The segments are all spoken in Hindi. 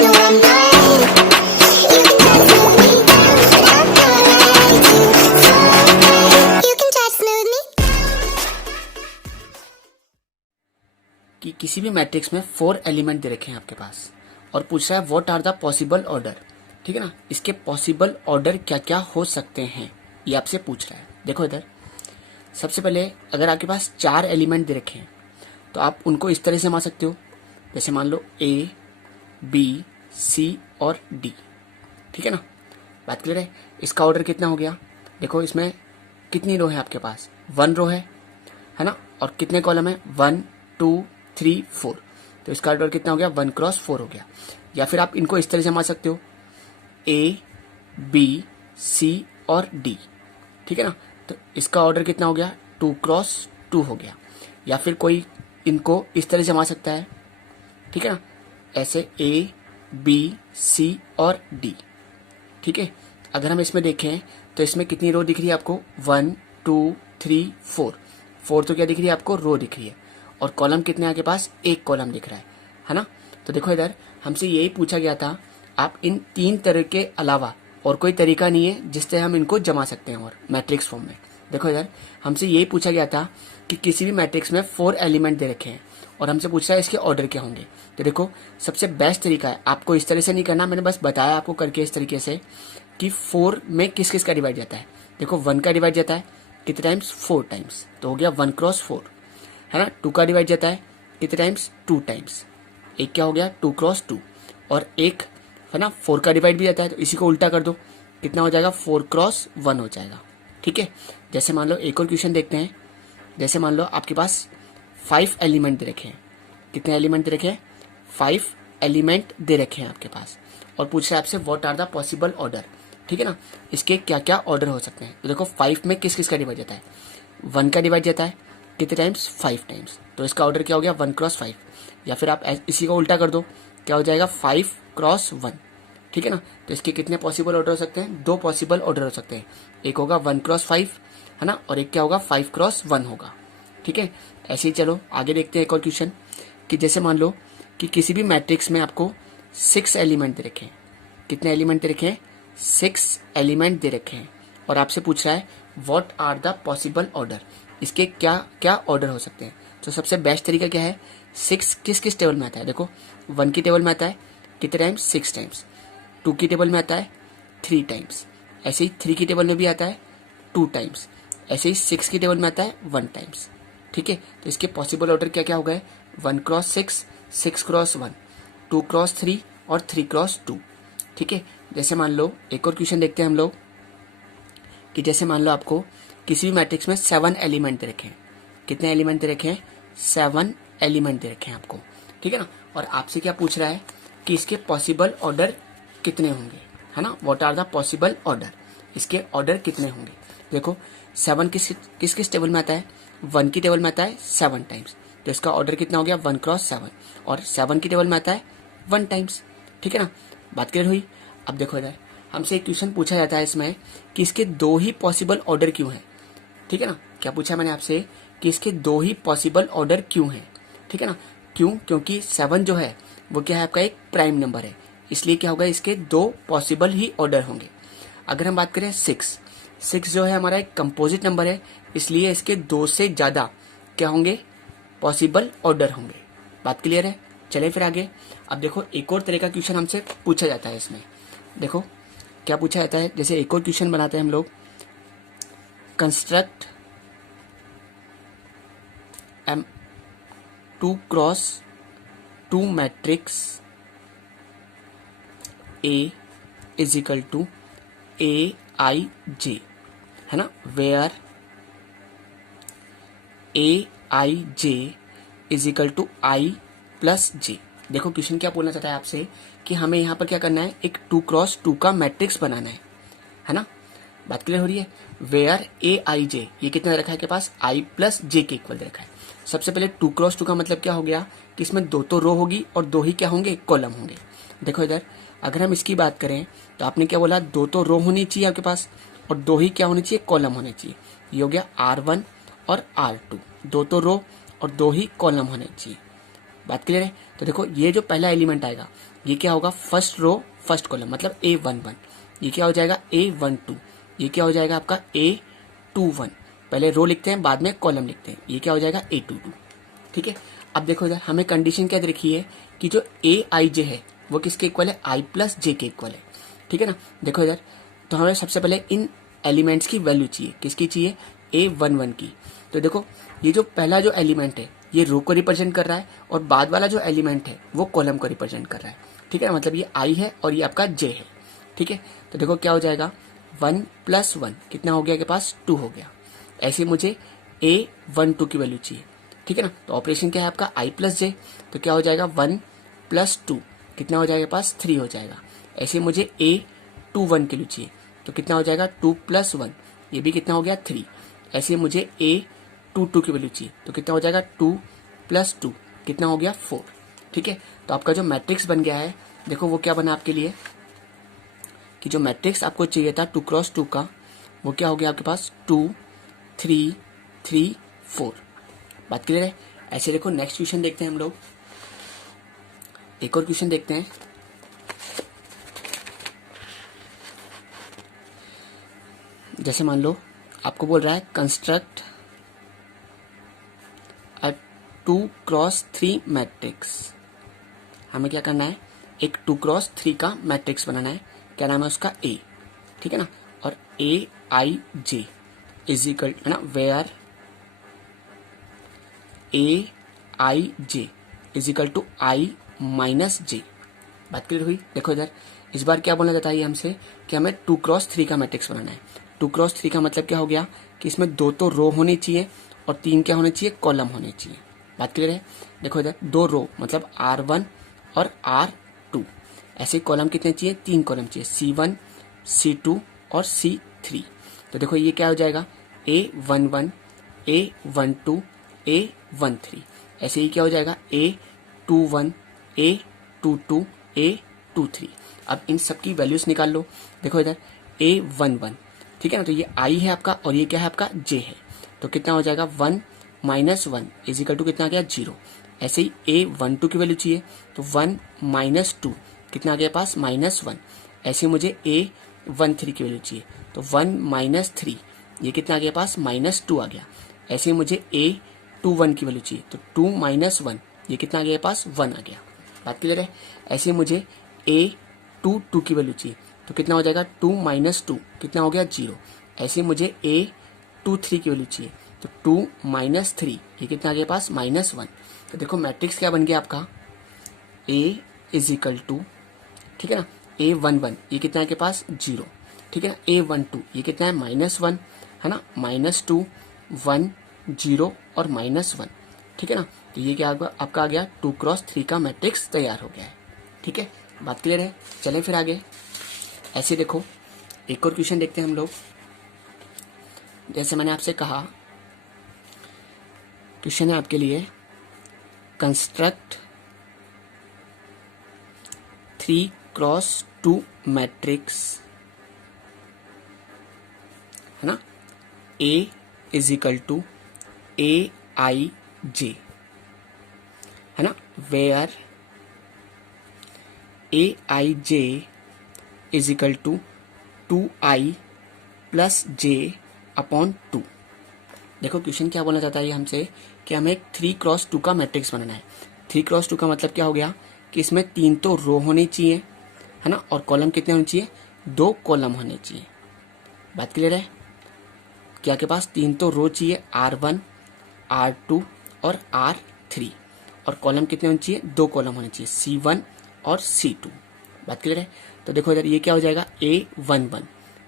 know I'm lying. You can try to smooth me down, but I'm not ready to fall. You can try to smooth me. कि किसी भी मैट्रिक्स में 4 एलिमेंट दे रखे हैं आपके पास और पूछ रहा है what are the possible order. ठीक है ना, इसके पॉसिबल ऑर्डर क्या क्या हो सकते हैं ये आपसे पूछ रहा है। देखो इधर सबसे पहले अगर आपके पास 4 एलिमेंट दे रखे हैं तो आप उनको इस तरह से मान सकते हो, जैसे मान लो A, B, C और D। ठीक है ना, बात क्लियर है। इसका ऑर्डर कितना हो गया, देखो इसमें कितनी रो है आपके पास, 1 रो है ना, और कितने कॉलम है, 1 2 3 4। तो इसका ऑर्डर कितना हो गया, 1 क्रॉस 4 हो गया। या फिर आप इनको इस तरह से मान सकते हो, A, B, C और D। ठीक है ना, तो इसका ऑर्डर कितना हो गया, 2 क्रॉस 2 हो गया। या फिर कोई इनको इस तरह से मान सकता है, ठीक है ना, ऐसे A, B, C और D। ठीक है, अगर हम इसमें देखें तो इसमें कितनी रो दिख रही है आपको, 1 2 3 4। 4 तो क्या दिख रही है आपको, रो दिख रही है। और कॉलम कितने आपके पास, एक कॉलम दिख रहा है ना। तो देखो इधर हमसे यही पूछा गया था, आप इन 3 तरह के अलावा और कोई तरीका नहीं है जिससे हम इनको जमा सकते हैं और मैट्रिक्स फॉर्म में। देखो इधर हमसे यही पूछा गया था कि किसी भी मैट्रिक्स में 4 एलिमेंट दे रखे हैं और हमसे पूछ रहा है इसके ऑर्डर क्या होंगे। तो देखो सबसे बेस्ट तरीका है, आपको इस तरह से नहीं करना, मैंने बस बताया आपको करके इस तरीके से कि 4 में किस किस का डिवाइड जाता है। देखो 1 का डिवाइड जाता है कितने टाइम्स, 4 टाइम्स, तो हो गया 1 क्रॉस 4, है ना। 2 का डिवाइड जाता है कितने टाइम्स, 2 टाइम्स, एक क्या हो गया 2 क्रॉस 2। और एक है ना 4 का डिवाइड भी जाता है, तो इसी को उल्टा कर दो, कितना हो जाएगा 4 क्रॉस 1 हो जाएगा। ठीक है, जैसे मान लो एक और क्वेश्चन देखते हैं। जैसे मान लो आपके पास 5 एलिमेंट दे रखे हैं, कितने एलिमेंट दे रखे हैं, 5 एलिमेंट दे रखे हैं आपके पास और पूछ रहा है आपसे what are the possible order. ठीक है ना, इसके क्या क्या ऑर्डर हो सकते हैं। तो देखो 5 में किस किस का डिवाइड जाता है, 1 का डिवाइड जाता है कितने टाइम्स, 5 टाइम्स, तो इसका ऑर्डर क्या हो गया 1 क्रॉस 5। या फिर आप इसी को उल्टा कर दो, क्या हो जाएगा 5 क्रॉस 1। ठीक है ना, तो इसके कितने पॉसिबल ऑर्डर हो सकते हैं, 2 पॉसिबल ऑर्डर हो सकते हैं। एक होगा 1 क्रॉस 5, है ना, और एक क्या होगा 5 क्रॉस 1 होगा। ठीक है, ऐसे ही चलो आगे देखते हैं एक और क्वेश्चन कि जैसे मान लो कि किसी भी मैट्रिक्स में आपको 6 एलिमेंट दे रखे हैं, कितने एलिमेंट दे रखे हैं, 6 एलिमेंट दे रखे हैं और आपसे पूछ रहा है what are the possible order, इसके क्या क्या ऑर्डर हो सकते हैं। तो सबसे बेस्ट तरीका क्या है, 6 किस किस टेबल में आता है, देखो 1 की टेबल में आता है कितने टाइम्स, 6 टाइम्स, 2 की टेबल में आता है 3 टाइम्स, ऐसे ही 3 की टेबल में भी आता है 2 टाइम्स, ऐसे ही 6 की टेबल में आता है 1 टाइम्स। ठीक है, तो इसके पॉसिबल ऑर्डर क्या क्या हो गए, 1 क्रॉस 6, 6 क्रॉस 1, 2 क्रॉस 3 और 3 क्रॉस 2। ठीक है, जैसे मान लो एक और क्वेश्चन देखते हैं हम लोग कि जैसे मान लो आपको किसी भी मैट्रिक्स में 7 एलिमेंट दे रखे हैं, कितने एलिमेंट दे रखे हैं, 7 एलिमेंट दे रखे हैं आपको। ठीक है ना, और आपसे क्या पूछ रहा है कि इसके पॉसिबल ऑर्डर कितने होंगे, है ना, what are the possible order, इसके ऑर्डर कितने होंगे। देखो 7 किस किस टेबल में आता है, 1 की टेबल में आता है 7 टाइम्स, तो इसका ऑर्डर कितना हो गया 1 क्रॉस 7, और 7 की टेबल में आता है 1 टाइम्स। ठीक है ना, बात क्लियर हुई। अब देखो इधर हमसे एक क्वेश्चन पूछा जाता है इसमें कि इसके 2 ही पॉसिबल ऑर्डर क्यों है। ठीक है ना, क्या पूछा मैंने आपसे कि इसके 2 ही पॉसिबल ऑर्डर क्यों है। ठीक है ना, क्यों, क्योंकि 7 जो है वो क्या है आपका एक प्राइम नंबर है, इसलिए क्या होगा इसके 2 पॉसिबल ही ऑर्डर होंगे। अगर हम बात करें 6 जो है हमारा एक कंपोजिट नंबर है, इसलिए इसके 2 से ज्यादा क्या होंगे, पॉसिबल ऑर्डर होंगे। बात क्लियर है, चले फिर आगे। अब देखो एक और तरह का क्वेश्चन हमसे पूछा जाता है इसमें, देखो क्या पूछा जाता है। जैसे एक और क्वेश्चन बनाते हैं हम लोग, construct 2 cross 2 matrix A is equal to AIJ, है ना, where AIJ is equal to I plus J। देखो क्वेश्चन क्या बोलना चाहता है आपसे कि हमें यहाँ पर क्या करना है, एक 2 क्रॉस 2 का मैट्रिक्स बनाना है ना। बात क्लियर हो रही है, वेयर AIJ ये कितना रखा है के पास, I प्लस J के इक्वल रखा है। सबसे पहले 2 क्रॉस 2 का मतलब क्या हो गया कि इसमें 2 तो रो होगी और 2 ही क्या होंगे, कॉलम होंगे। देखो इधर अगर हम इसकी बात करें तो आपने क्या बोला, 2 तो रो होनी चाहिए आपके पास और 2 ही क्या होनी चाहिए, कॉलम होने चाहिए। ये हो गया R1 और R2, 2 तो रो और 2 ही कॉलम होने चाहिए। बात क्लियर है। तो देखो ये जो पहला एलिमेंट आएगा ये क्या होगा, फर्स्ट रो फर्स्ट कॉलम मतलब A11, ये क्या हो जाएगा A12, ये क्या हो जाएगा आपका A21, पहले रो लिखते हैं बाद में कॉलम लिखते हैं, ये क्या हो जाएगा A22। ठीक है, अब देखो इधर हमें कंडीशन क्या दे रखी है कि जो Aij है वो किसके इक्वल है, I प्लस जे के इक्वल है। ठीक है ना, देखो इधर तो हमें सबसे पहले इन एलिमेंट्स की वैल्यू चाहिए, किसकी चाहिए, A11 की। तो देखो ये जो पहला जो एलिमेंट है ये रो को रिप्रेजेंट कर रहा है और बाद वाला जो एलिमेंट है वो कॉलम को रिप्रेजेंट कर रहा है। ठीक है ना, मतलब ये I है और ये आपका J है। ठीक है, तो देखो क्या हो जाएगा, 1 + 1 कितना हो गया के पास 2 हो गया। ऐसे मुझे A12 की वैल्यू चाहिए। ठीक है ना, तो ऑपरेशन क्या है आपका I प्लस जे, तो क्या हो जाएगा 1 + 2 कितना हो जाएगा पास 3 हो जाएगा। ऐसे मुझे A21 की वैल्यू चाहिए, तो कितना हो जाएगा 2 + 1, ये भी कितना हो गया 3। ऐसे मुझे A22 की वैल्यू चाहिए, तो कितना हो जाएगा 2 + 2 कितना हो गया 4। ठीक है, तो आपका जो मैट्रिक्स बन गया है देखो वो क्या बना आपके लिए, कि जो मैट्रिक्स आपको चाहिए था 2 × 2 का वो क्या हो गया आपके पास 2 3 3 4। बात क्लियर है। ऐसे देखो नेक्स्ट क्वेश्चन देखते हैं हम लोग, एक और क्वेश्चन देखते हैं। जैसे मान लो आपको बोल रहा है कंस्ट्रक्ट अ 2 × 3 मैट्रिक्स। हमें क्या करना है, एक 2 × 3 का मैट्रिक्स बनाना है। क्या नाम है उसका, A। ठीक है ना, और Aij इज इक्वल है ना, where Aij is equal to I - J। बात क्लियर हुई। देखो इधर इस बार क्या बोलना चाहता है हमसे कि हमें 2 × 3 का मैट्रिक्स बनाना है। 2 × 3 का मतलब क्या हो गया कि इसमें 2 तो रो होनी चाहिए और 3 क्या होने चाहिए, कॉलम होने चाहिए। बात क्लियर है। देखो इधर 2 रो मतलब R1 और R2, ऐसे कॉलम कितने चाहिए, 3 कॉलम चाहिए, C1 C2 और C3। तो देखो ये क्या हो जाएगा A11 A12 A13। ऐसे ही क्या हो जाएगा A21 A22 A23। अब इन सब की वैल्यूज निकाल लो। देखो इधर A11, ठीक है ना, तो ये I है आपका और ये क्या है आपका J है, तो कितना हो जाएगा 1 - 1 इज इक्वल टू कितना आ गया 0। ऐसे ही A12 की वैल्यू चाहिए, तो 1 - 2 कितना आ गया पास -1। ऐसे मुझे A13 की वैल्यू चाहिए, तो 1 - 3 ये कितना आ गया पास -2 आ गया। ऐसे मुझे A21 की वैल्यू चाहिए, तो 2 - 1 ये कितना आ गया पास 1 आ गया। बात क्लियर है। ऐसे मुझे A22 की वैल्यू चाहिए, तो कितना हो जाएगा 2 - 2 कितना हो गया 0। ऐसे मुझे A23 की वैल्यू चाहिए, तो 2 - 3 ये कितना आ गया पास -1। तो देखो मैट्रिक्स क्या बन गया आपका A इज इक्वल टू, ठीक है ना, A11 ये कितना है के पास 0, ठीक है ना, A12 ये कितना है -1 है ना, -2 1 0 और -1। ठीक है ना, तो ये क्या आपका आ गया 2 × 3 का मैट्रिक्स तैयार हो गया है। ठीक है, बात क्लियर है। चलें फिर आगे। ऐसे देखो एक और क्वेश्चन देखते हैं हम लोग। जैसे मैंने आपसे कहा क्वेश्चन है आपके लिए कंस्ट्रक्ट 3 × 2 मैट्रिक्स, है ना, A is equal to Aij, है ना, where Aij is equal to 2I + J upon 2। देखो क्वेश्चन क्या बोलना चाहता है ये हमसे कि हमें एक 3 × 2 का मैट्रिक्स बनाना है। 3 × 2 का मतलब क्या हो गया कि इसमें 3 तो रो होने चाहिए, है ना, और कॉलम कितने होने चाहिए, 2 कॉलम होने चाहिए। बात क्लियर है। क्या के पास 3 तो रो चाहिए, R1 R2 और R3, और कॉलम कितने होने चाहिए, 2 कॉलम होने चाहिए, C1 और C2। बात क्लियर है। तो देखो इधर ये क्या हो जाएगा A11,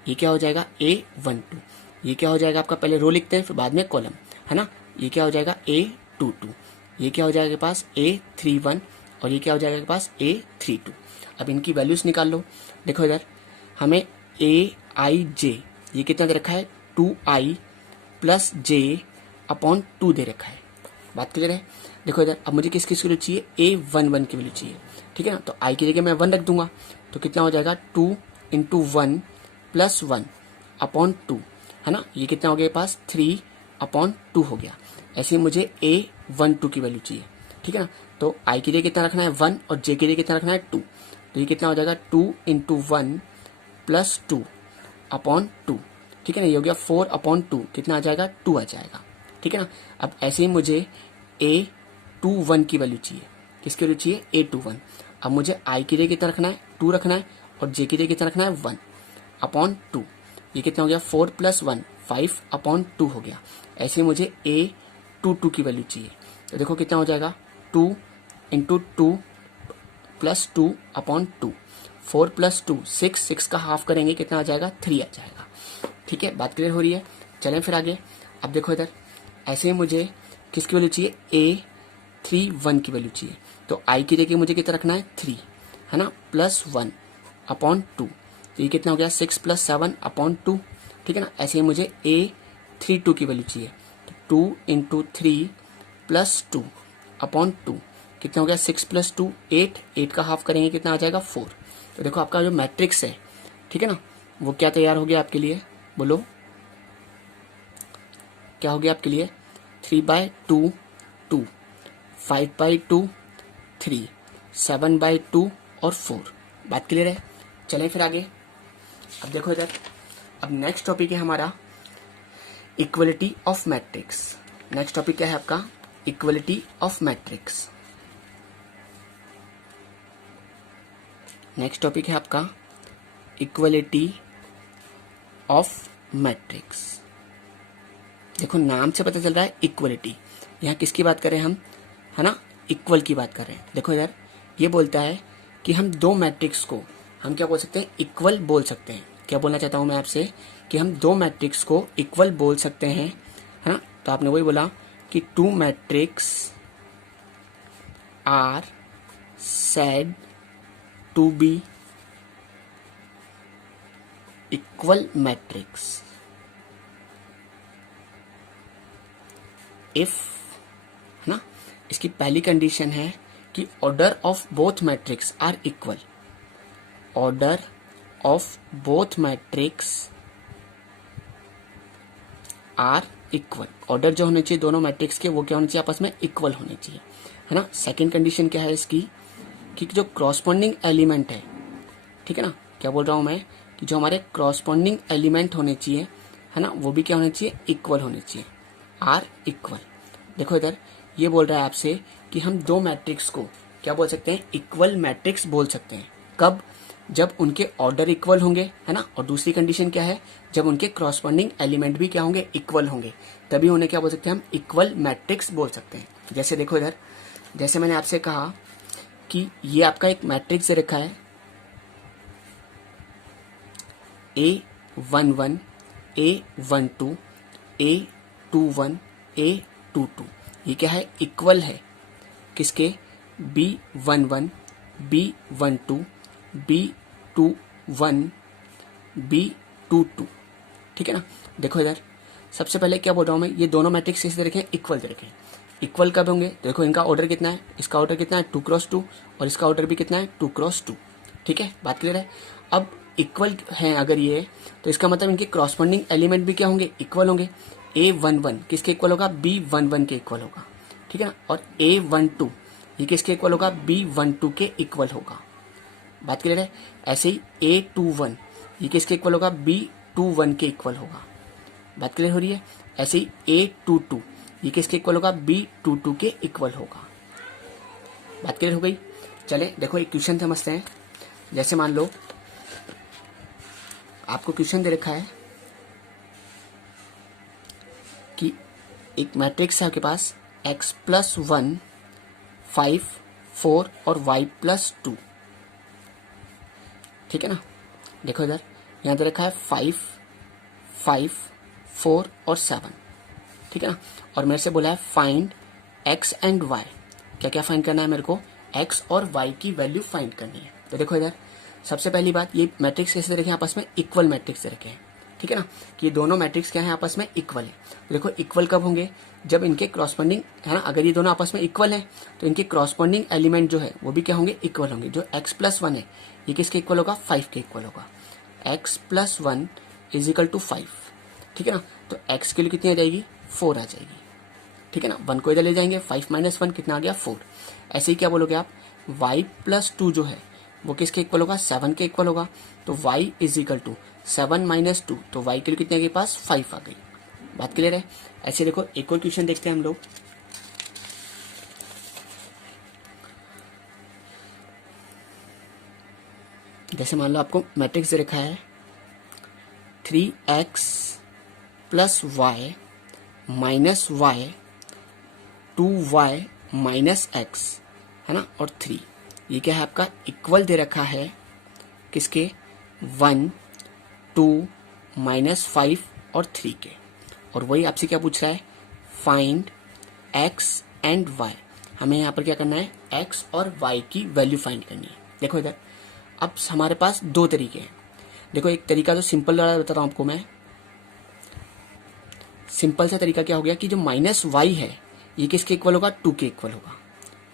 ये क्या हो जाएगा A12, ये क्या हो जाएगा आपका, पहले रो लिखते हैं फिर बाद में कॉलम, है ना, ये क्या हो जाएगा A22, ये क्या हो जाएगा पास A31 और ये क्या हो जाएगा पास A32। अब इनकी वैल्यूज निकाल लो। देखो इधर हमें Aij ये कितना दे रखा है 2I + J अपॉन 2 दे रखा है। बात क्लियर है। देखो इधर अब मुझे किस किस की वैल्यू चाहिए, A11 की वैल्यू चाहिए। ठीक है ना, तो I की जगह मैं 1 रख दूंगा, तो कितना हो जाएगा 2 × 1 + 1 अपॉन 2, है ना, ये कितना हो गया पास 3 अपॉन 2 हो गया। ऐसे मुझे A12 की वैल्यू चाहिए। ठीक है ना, तो I के लिए कितना रखना है 1 और J के लिए कितना रखना है 2। तो ये कितना हो जाएगा 2 इंटू 1 प्लस 2 अपॉन 2, ठीक है ना। ये हो गया 4 अपॉन 2, कितना आ जाएगा 2 आ जाएगा, ठीक है ना। अब ऐसे ही मुझे A21 की वैल्यू चाहिए, किसकी वैल्यू चाहिए A21। अब मुझे I की जगह कितना रखना है 2 रखना है और J की जगह कितना रखना है 1 अपॉन 2। ये कितना हो गया 4 प्लस 1 5 अपॉन 2 हो गया। ऐसे ही मुझे A22 की वैल्यू चाहिए, तो देखो कितना हो जाएगा 2 इंटू 2 प्लस 2 अपॉन 2, 4 प्लस 2 6, 6 का हाफ करेंगे कितना आ जाएगा 3 आ जाएगा, ठीक है। बात क्लियर हो रही है। चलें फिर आगे। अब देखो इधर ऐसे ही मुझे किसकी वैल्यू चाहिए A31 की वैल्यू चाहिए, तो I की जगह मुझे कितना रखना है 3, है ना, प्लस 1 अपॉन 2, तो ये कितना हो गया 6 प्लस 7 अपॉन 2, ठीक है ना। ऐसे ही मुझे A32 की वैल्यू चाहिए, तो 2 इंटू 3 प्लस 2 अपॉन 2, कितना हो गया 6 प्लस 2 8, 8 का हाफ करेंगे कितना आ जाएगा 4। तो देखो आपका जो मैट्रिक्स है, ठीक है ना, वो क्या तैयार हो गया आपके लिए, बोलो क्या हो गया आपके लिए 3/2 2, 5/2 3, 7/2 और 4। बात क्लियर है। चलें फिर आगे। अब देखो इधर, अब नेक्स्ट टॉपिक है हमारा equality of matrix. Next topic क्या है आपका equality of matrix. Next topic है आपका इक्वलिटी ऑफ मैट्रिक्स। देखो नाम से पता चल रहा है इक्वलिटी, यहाँ किसकी बात कर रहे हैं हम, है ना, इक्वल की बात कर रहे हैं। देखो इधर ये बोलता है कि हम दो मैट्रिक्स को हम क्या बोल सकते हैं इक्वल बोल सकते हैं। क्या बोलना चाहता हूं मैं आपसे कि हम दो मैट्रिक्स को इक्वल बोल सकते हैं, है ना। तो आपने वही बोला कि 2 matrix are said to be equal matrix if, है ना। इसकी पहली कंडीशन है कि order of both matrix are equal. Order of both matrix are equal, order जो होने चाहिए दोनों मैट्रिक्स के वो क्या होने चाहिए आपस में इक्वल होने चाहिए, है ना। सेकंड कंडीशन क्या है इसकी कि जो क्रॉसपोंडिंग एलिमेंट है, ठीक है ना, क्या बोल रहा हूं मैं कि जो हमारे क्रॉसपोंडिंग एलिमेंट होने चाहिए, है ना, वो भी क्या होने चाहिए इक्वल होने चाहिए, आर इक्वल। देखो इधर ये बोल रहा है आपसे कि हम दो मैट्रिक्स को क्या बोल सकते हैं इक्वल मैट्रिक्स बोल सकते हैं। कब, जब उनके ऑर्डर इक्वल होंगे, है ना। और दूसरी कंडीशन क्या है, जब उनके क्रॉसपोंडिंग एलिमेंट भी क्या होंगे इक्वल होंगे, तभी उन्हें क्या बोल सकते हैं हम इक्वल मैट्रिक्स बोल सकते हैं। जैसे देखो इधर, जैसे मैंने आपसे कहा कि ये आपका एक मैट्रिक्स दे रखा है A11 A12 A21 A22, ये क्या है इक्वल है किसके B11 B12 B21 B22, ठीक है ना। देखो इधर सबसे पहले क्या बोल रहा हूं मैं, ये दोनों मैट्रिक्स कैसे दे रखे हैं इक्वल दे रखे हैं। इक्वल कब होंगे, देखो इनका ऑर्डर कितना है, इसका ऑर्डर कितना है 2x2 और इसका ऑर्डर भी कितना है 2x2, ठीक है। बात क्लियर है। अब इक्वल है अगर ये, तो इसका मतलब इनके क्रॉसपोंडिंग एलिमेंट भी क्या होंगे इक्वल होंगे। A11 किसके इक्वल होगा B11 के इक्वल होगा, ठीक है ना। और A12 ये किसके इक्वल होगा B12 के इक्वल होगा। बात क्लियर है। ऐसे ही A21 ये किसके इक्वल होगा B21 के इक्वल होगा। बात क्लियर हो रही है। ऐसे ही A22 ये किसके इक्वल होगा B22 के इक्वल होगा। बात क्लियर हो गई। चले देखो एक क्वेश्चन समझते हैं। जैसे मान लो आपको क्वेश्चन दे रखा है कि एक मैट्रिक्स है आपके पास x+1 5 4 और y+2, ठीक है ना। देखो इधर यहाँ दे रखा है 5 5 4 और 7, ठीक है ना। और मेरे से बोला है फाइंड x एंड y, क्या क्या फाइंड करना है मेरे को, x और y की वैल्यू फाइंड करनी है। तो देखो इधर सबसे पहली बात, ये मैट्रिक्स कैसे रखे हैं आपस में इक्वल मैट्रिक्स रखे हैं, ठीक है ना, कि ये दोनों मैट्रिक्स क्या है आपस में इक्वल है। तो देखो इक्वल कब होंगे, जब इनके क्रॉसपोंडिंग, है ना, अगर ये दोनों आपस में इक्वल है तो इनके क्रॉसपोंडिंग एलिमेंट जो है वो भी क्या होंगे इक्वल होंगे। जो x+1 है ये किसके इक्वल होगा 5 के इक्वल होगा। x+1 = 5, ठीक है ना। तो x के लिए कितनी आ जाएगी 4 आ जाएगी, ठीक है ना। 1 को इधर ले जाएंगे, 5 - 1 कितना आ गया 4। ऐसे ही क्या बोलोगे आप y+2 जो है वो किसके इक्वल होगा, 7 के इक्वल होगा। तो y is equal to 7 minus 2, तो y के लिए कितने के पास 5 आ गई। बात क्लियर है। ऐसे देखो एक और क्वेश्चन देखते हैं हम लोग। जैसे मान लो आपको मैट्रिक्स दे रखा है 3x plus y minus y 2y minus x, है ना, और 3। ये क्या है आपका इक्वल दे रखा है किसके, 1 2 माइनस 5 और 3 के। और वही आपसे क्या पूछ रहा है, फाइंड x एंड y। हमें यहाँ पर क्या करना है, x और y की वैल्यू फाइंड करनी है। देखो इधर अब हमारे पास दो तरीके हैं। देखो एक तरीका तो सिंपल वाला बता रहा हूँ आपको मैं। सिंपल सा तरीका क्या हो गया कि जो माइनस वाई है ये किसके इक्वल होगा, 2 के इक्वल होगा।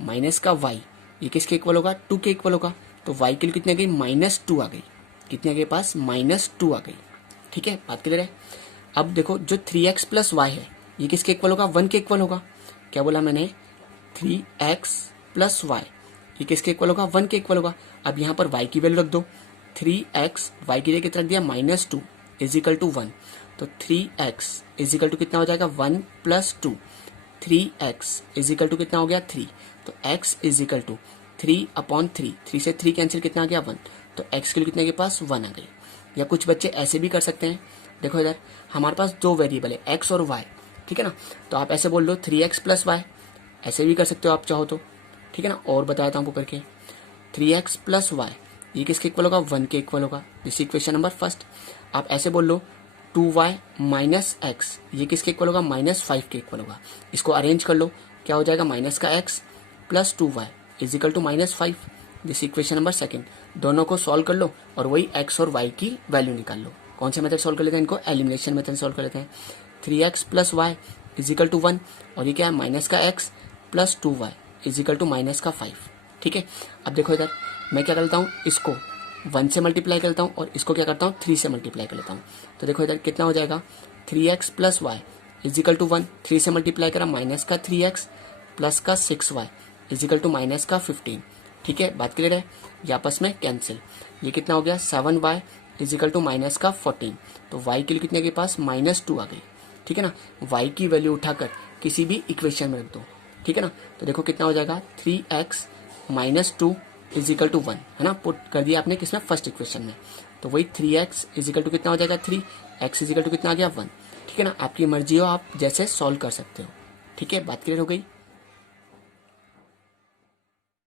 माइनस का वाई ये किसके इक्वल होगा, 2 के इक्वल होगा। तो वाई के लिए कितने गई, -2 आ गई। कितने के पास -2 आ गई। ठीक है, बात क्लियर है। अब देखो जो 3x प्लस वाई है ये किसके इक्वल होगा, 1 के इक्वल होगा। क्या बोला मैंने, 3x प्लस वाई ये किसके इक्वल होगा, 1 के इक्वल होगा। अब यहाँ पर y की वैल्यू रख दो, 3x y के लिए कितना रख दिया, -2 इज इक्वल टू 1। तो 3x इज इक्वल टू कितना हो जाएगा, 1 plus 2। 3x is equal to कितना हो गया, 3। तो x इज इक्वल टू 3/3। 3 से 3 कैंसिल, कितना आ गया, 1। तो x के लिए कितने के पास 1 आ गई। या कुछ बच्चे ऐसे भी कर सकते हैं। देखो इधर हमारे पास दो वेरिएबल है x और y, ठीक है ना। तो आप ऐसे बोल लो 3x प्लस वाई, ऐसे भी कर सकते हो आप चाहो तो, ठीक है ना। और बताता हूँ आपको करके, 3x प्लस वाई ये किसके इक्वल होगा, 1 के इक्वल होगा। This equation number first. आप ऐसे बोल लो 2y माइनस एक्स ये किसके इक्वल होगा, -5 के इक्वल होगा। इसको अरेंज कर लो, क्या हो जाएगा, माइनस का x plus 2y is equal to -5। This equation number second. दोनों को सॉल्व कर लो और वही x और y की वैल्यू निकाल लो। कौन से मेथड सॉल्व कर लेते हैं, इनको एलिमिनेशन मेथड सॉल्व कर लेते हैं। 3x plus y is equal to 1 और ये क्या है, माइनस का x plus 2y is equal to -5। ठीक है। अब देखो इधर मैं क्या करता हूँ, इसको 1 से मल्टीप्लाई करता हूँ और इसको क्या करता हूँ, 3 से मल्टीप्लाई कर लेता हूँ। तो देखो इधर कितना हो जाएगा, 3x plus y is equal to 1। 3 से मल्टीप्लाई करा, माइनस का 3x प्लस का 6y is equal to minus का 15। ठीक है, बात क्लियर है। ये आपस में कैंसिल। ये कितना हो गया, 7y is equal to minus का 14। तो y के लिए कितने के पास, -2 आ गई। ठीक है ना। y की वैल्यू उठाकर किसी भी इक्वेशन में रख दो, ठीक है ना। तो देखो कितना हो जाएगा, 3x minus 2 is equal to 1, है ना। पुट कर दिया आपने किसमें, फर्स्ट इक्वेशन में। तो वही 3x इज इक्वल टू कितना हो जाएगा, 3। x इज इक्वल टू कितना आ गया, 1। ठीक है ना। आपकी मर्जी हो, आप जैसे सॉल्व कर सकते हो। ठीक है, बात क्लियर हो गई।